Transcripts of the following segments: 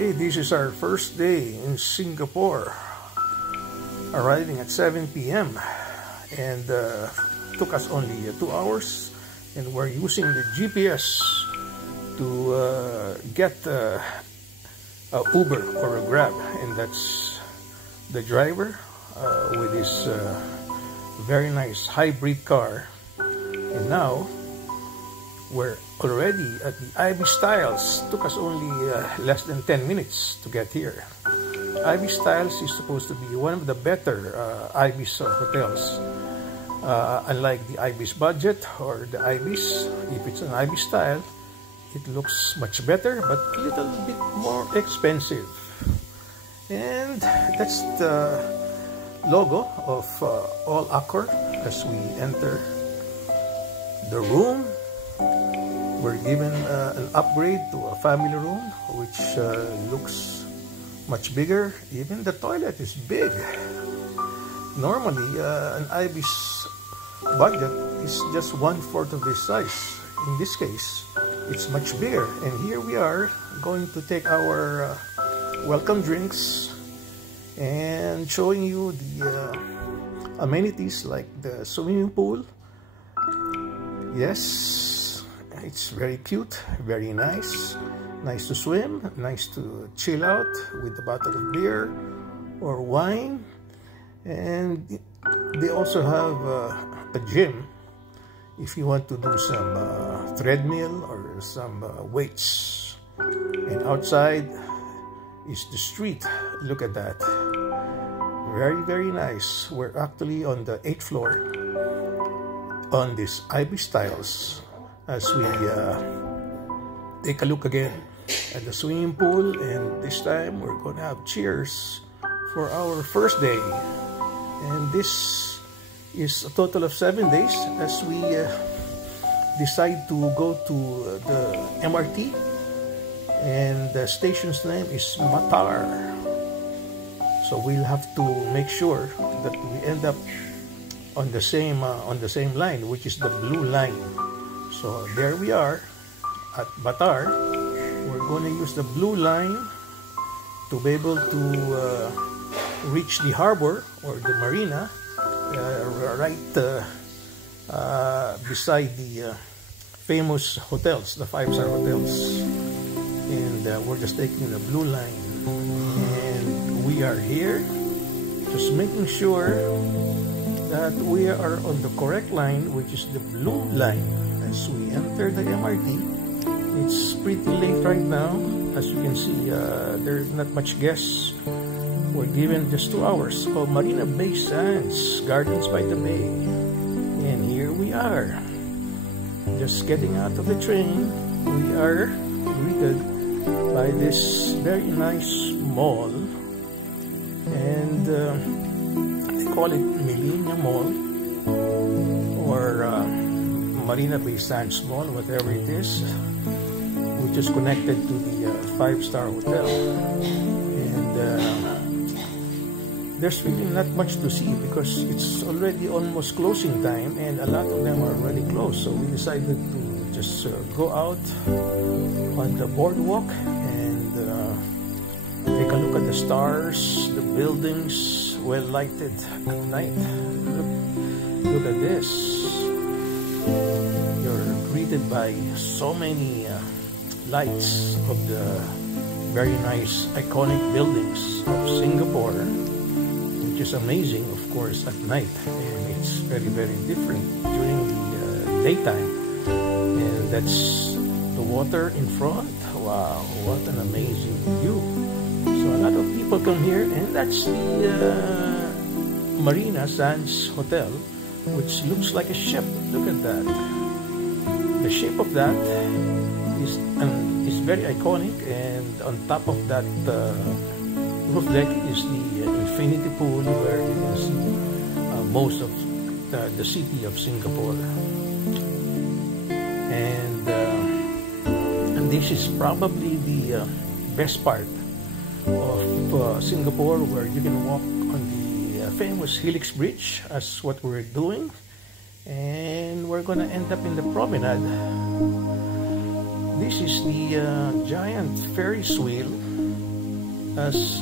Okay, this is our first day in Singapore, arriving at 7 p.m. and took us only 2 hours, and we're using the GPS to get a Uber or a Grab, and that's the driver with his very nice hybrid car. And now we're already at the Ibis Styles. Took us only less than 10 minutes to get here. Ibis Styles is supposed to be one of the better Ibis hotels. Unlike the Ibis Budget or the Ibis, if it's an Ibis style, it looks much better but a little bit more expensive. And that's the logo of All Accor as we enter the room. We're given an upgrade to a family room, which looks much bigger. Even the toilet is big. Normally, an Ibis Budget is just 1/4 of this size. In this case, it's much bigger. And here we are going to take our welcome drinks and showing you the amenities like the swimming pool. Yes. It's very cute, very nice. Nice to swim, nice to chill out with a bottle of beer or wine. And they also have a gym if you want to do some treadmill or some weights. And outside is the street. Look at that. Very, very nice. We're actually on the 8th floor on this Ibis Styles. As we take a look again at the swimming pool, and this time we're going to have cheers for our first day. And this is a total of 7 days as we decide to go to the MRT, and the station's name is Matar. So we'll have to make sure that we end up on the same line, which is the blue line. So there we are at Batar. We're going to use the blue line to be able to reach the harbor or the marina right beside the famous hotels, the 5-star hotels. And we're just taking the blue line. And we are here just making sure that we are on the correct line, which is the blue line. As we enter the MRT, it's pretty late right now. As you can see, there's not much guests. We're given just 2 hours of Marina Bay Sands, Gardens by the Bay. And here we are. Just getting out of the train, we are greeted by this very nice mall. And they call it Millennium Mall or Marina Bay Sands Mall, whatever it is, which is connected to the 5-star hotel. And there's really not much to see because it's already almost closing time and a lot of them are already closed. So we decided to just go out on the boardwalk and take a look at the stars, the buildings, well lighted at night. Look at this. You're greeted by so many lights of the very nice iconic buildings of Singapore, which is amazing, of course, at night. And it's very, very different during the daytime. And that's the water in front. Wow, what an amazing view. So a lot of people come here, and that's the Marina Sands Hotel, which looks like a ship. Look at that. The shape of that is very iconic, and on top of that roof deck is the infinity pool where you can see most of the city of Singapore. And this is probably the best part of Singapore, where you can walk on the famous Helix Bridge, as what we're doing. And we're gonna end up in the promenade. This is the giant Ferris wheel as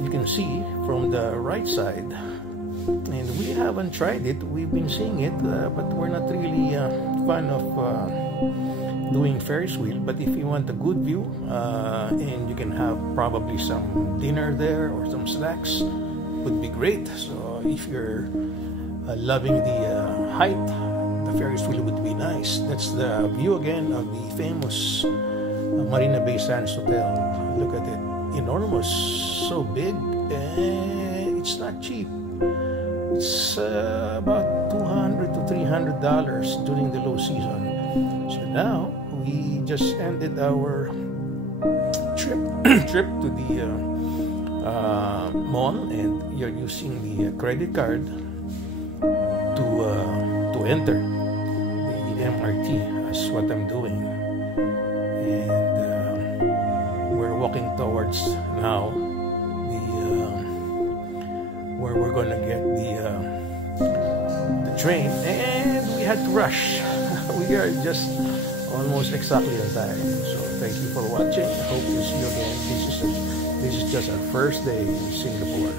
you can see from the right side. And we haven't tried it. We've been seeing it, but we're not really fan of doing Ferris wheel. But if you want a good view, and you can have probably some dinner there or some snacks, would be great. So if you're loving the height, the Ferris wheel would be nice. That's the view again of the famous Marina Bay Sands Hotel. Look at it, enormous, so big, and it's not cheap. It's about $200 to $300 during the low season. So now we just ended our trip to the mall, and you're using the credit card to enter the MRT. That's what I'm doing, and we're walking towards now where we're gonna get the train, and we had to rush. We are just almost exactly on time. So thank you for watching. I hope to see you again. This is just our first day in Singapore.